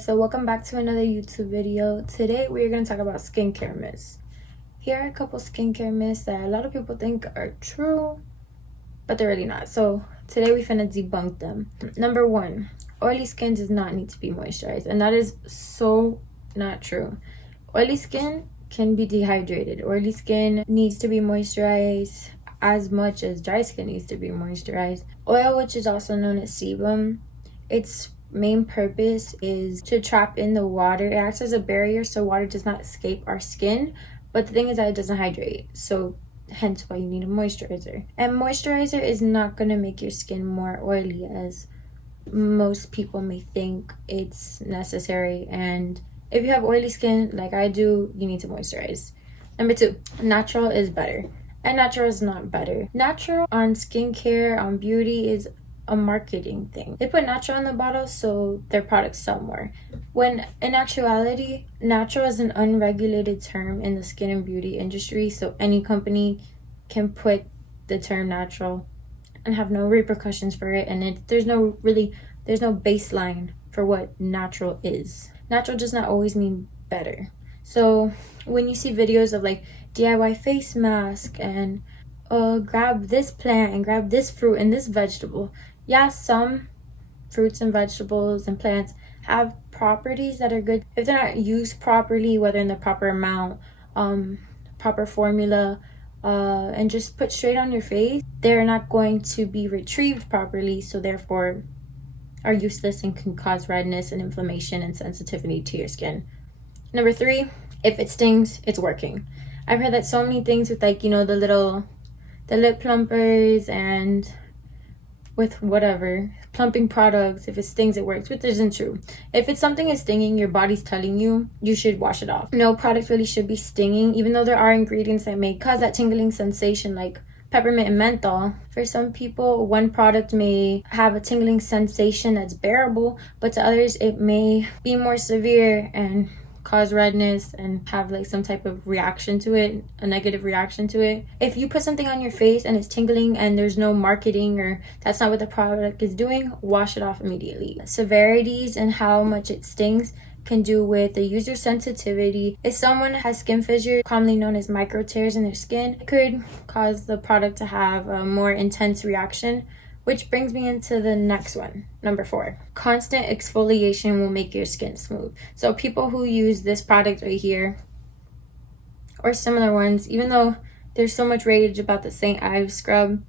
guys, so welcome back to another YouTube video. Today we're going to talk about skincare myths. Here are a couple skincare myths that a lot of people think are true, but they're really not. So today we finna debunk them. Number 1, oily skin does not need to be moisturized, and that is so not true. Oily skin can be dehydrated. Oily skin needs to be moisturized as much as dry skin needs to be moisturized. Oil, which is also known as sebum, its main purpose is to trap in the water. It acts as a barrier so water does not escape our skin, but the thing is that it doesn't hydrate, so hence why you need a moisturizer. And moisturizer is not going to make your skin more oily as most people may think it's necessary. And if you have oily skin like I do, you need to moisturize. Number 2, natural is better, and natural is not better. Natural on skincare, on beauty, is a marketing thing. They put natural on the bottle so their products sell more, when in actuality natural is an unregulated term in the skin and beauty industry, so any company can put the term natural and have no repercussions for it, and there's no baseline for what natural is. Natural does not always mean better. So when you see videos of like DIY face mask and grab this plant and grab this fruit and this vegetable, yeah, some fruits and vegetables and plants have properties that are good. If they're not used properly, whether in the proper amount, proper formula, and just put straight on your face, they're not going to be retrieved properly, so therefore are useless and can cause redness and inflammation and sensitivity to your skin. Number 3, if it stings, it's working. I've heard that so many things with, like, you know, the lip plumpers and with whatever plumping products, if it stings it works, which isn't true. If it's something is stinging, your body's telling you, you should wash it off. No product really should be stinging, even though there are ingredients that may cause that tingling sensation, like peppermint and menthol. For some people, one product may have a tingling sensation that's bearable, but to others it may be more severe and cause redness and have like some type of reaction to it, a negative reaction to it. If you put something on your face and it's tingling and there's no marketing or that's not what the product is doing, wash it off immediately. Severities and how much it stings can do with the user sensitivity. If someone has skin fissures, commonly known as micro tears in their skin, it could cause the product to have a more intense reaction. Which brings me into the next one, number 4. Constant exfoliation will make your skin smooth. So people who use this product right here or similar ones, even though there's so much rage about the St. Ives scrub,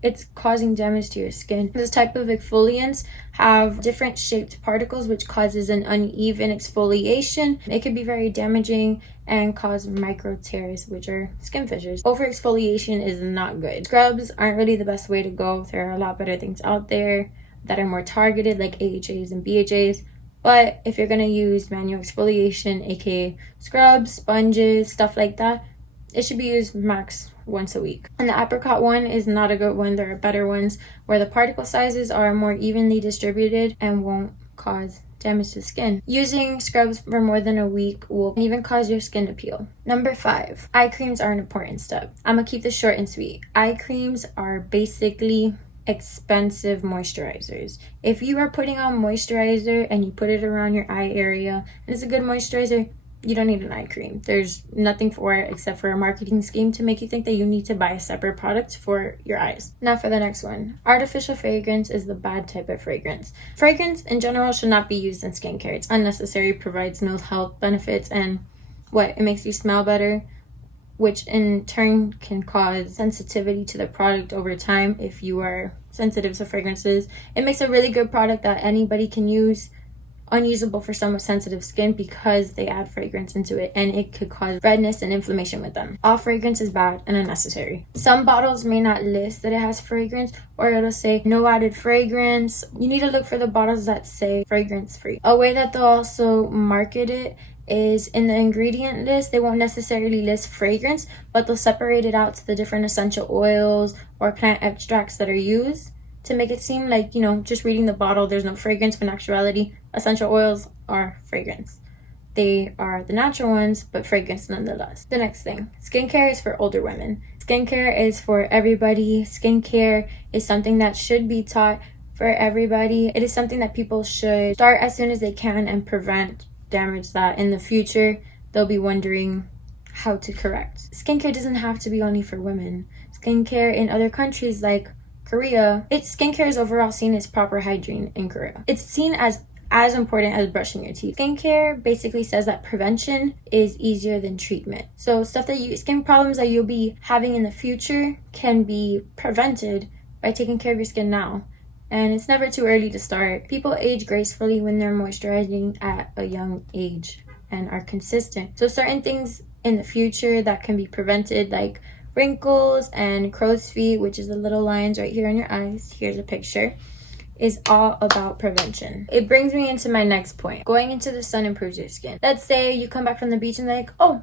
it's causing damage to your skin. This type of exfoliants have different shaped particles, which causes an uneven exfoliation. It could be very damaging and cause micro tears, which are skin fissures. Over exfoliation is not good. Scrubs aren't really the best way to go. There are a lot better things out there that are more targeted, like AHAs and BHAs. But if you're gonna use manual exfoliation, aka scrubs, sponges, stuff like that, it should be used max once a week. And the apricot one is not a good one. There are better ones where the particle sizes are more evenly distributed and won't cause damage to the skin. Using scrubs for more than a week will even cause your skin to peel. Number 5, eye creams are an important step. I'm gonna keep this short and sweet. Eye creams are basically expensive moisturizers. If you are putting on moisturizer and you put it around your eye area and it's a good moisturizer, you don't need an eye cream. There's nothing for it except for a marketing scheme to make you think that you need to buy a separate product for your eyes. Now for the next one. Artificial fragrance is the bad type of fragrance. Fragrance in general should not be used in skincare. It's unnecessary, provides no health benefits, and it makes you smell better, which in turn can cause sensitivity to the product over time if you are sensitive to fragrances. It makes a really good product that anybody can use unusable for someone with sensitive skin because they add fragrance into it, and it could cause redness and inflammation with them. All fragrance is bad and unnecessary. Some bottles may not list that it has fragrance, or it'll say no added fragrance. You need to look for the bottles that say fragrance free. A way that they'll also market it is in the ingredient list. They won't necessarily list fragrance, but they'll separate it out to the different essential oils or plant extracts that are used to make it seem like, you know, just reading the bottle there's no fragrance, but in actuality essential oils are fragrance. They are the natural ones, but fragrance nonetheless. The next thing, skincare is for older women. Skincare is for everybody. Skincare is something that should be taught for everybody. It is something that people should start as soon as they can and prevent damage that in the future they'll be wondering how to correct. Skincare doesn't have to be only for women. Skincare in other countries like Korea, skincare is overall seen as proper hygiene in Korea. It's seen as important as brushing your teeth. Skincare basically says that prevention is easier than treatment. So skin problems that you'll be having in the future can be prevented by taking care of your skin now. And it's never too early to start. People age gracefully when they're moisturizing at a young age and are consistent. So certain things in the future that can be prevented, like wrinkles and crow's feet, which is the little lines right here on your eyes. Here's a picture. Is all about prevention. It brings me into my next point. Going into the sun improves your skin. Let's say you come back from the beach and like, oh,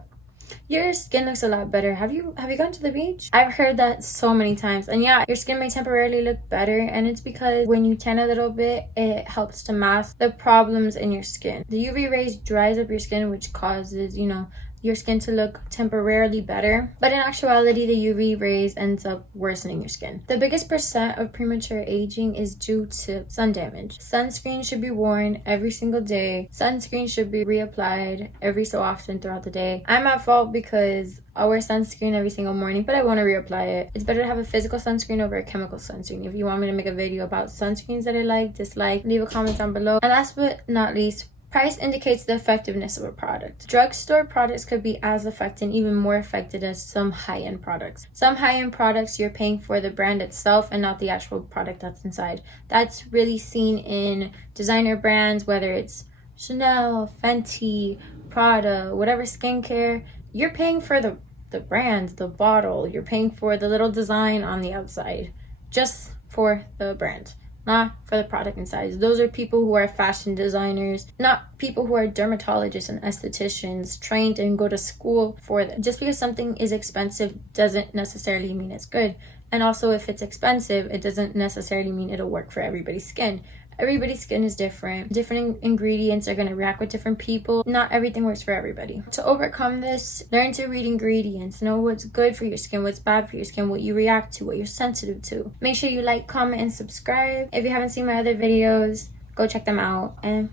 your skin looks a lot better. Have you gone to the beach? I've heard that so many times. And yeah, your skin may temporarily look better, and it's because when you tan a little bit, it helps to mask the problems in your skin. The UV rays dries up your skin, which causes, your skin to look temporarily better, but in actuality the UV rays ends up worsening your skin. The biggest percent of premature aging is due to sun damage. Sunscreen should be worn every single day. Sunscreen should be reapplied every so often throughout the day. I'm at fault because I wear sunscreen every single morning, but I want to reapply it. It's better to have a physical sunscreen over a chemical sunscreen. If you want me to make a video about sunscreens that I like, dislike, leave a comment down below. And last but not least, price indicates the effectiveness of a product. Drugstore products could be as effective and even more effective as some high-end products. Some high-end products, you're paying for the brand itself and not the actual product that's inside. That's really seen in designer brands, whether it's Chanel, Fenty, Prada, whatever skincare. You're paying for the brand, the bottle. You're paying for the little design on the outside just for the brand, not for the product inside. Those are people who are fashion designers, not people who are dermatologists and estheticians trained and go to school for them. Just because something is expensive doesn't necessarily mean it's good. And also, if it's expensive, it doesn't necessarily mean it'll work for everybody's skin. Everybody's skin is different. Different ingredients are going to react with different people. Not everything works for everybody. To overcome this, learn to read ingredients. Know what's good for your skin, what's bad for your skin, what you react to, what you're sensitive to. Make sure you like, comment, and subscribe. If you haven't seen my other videos, go check them out. And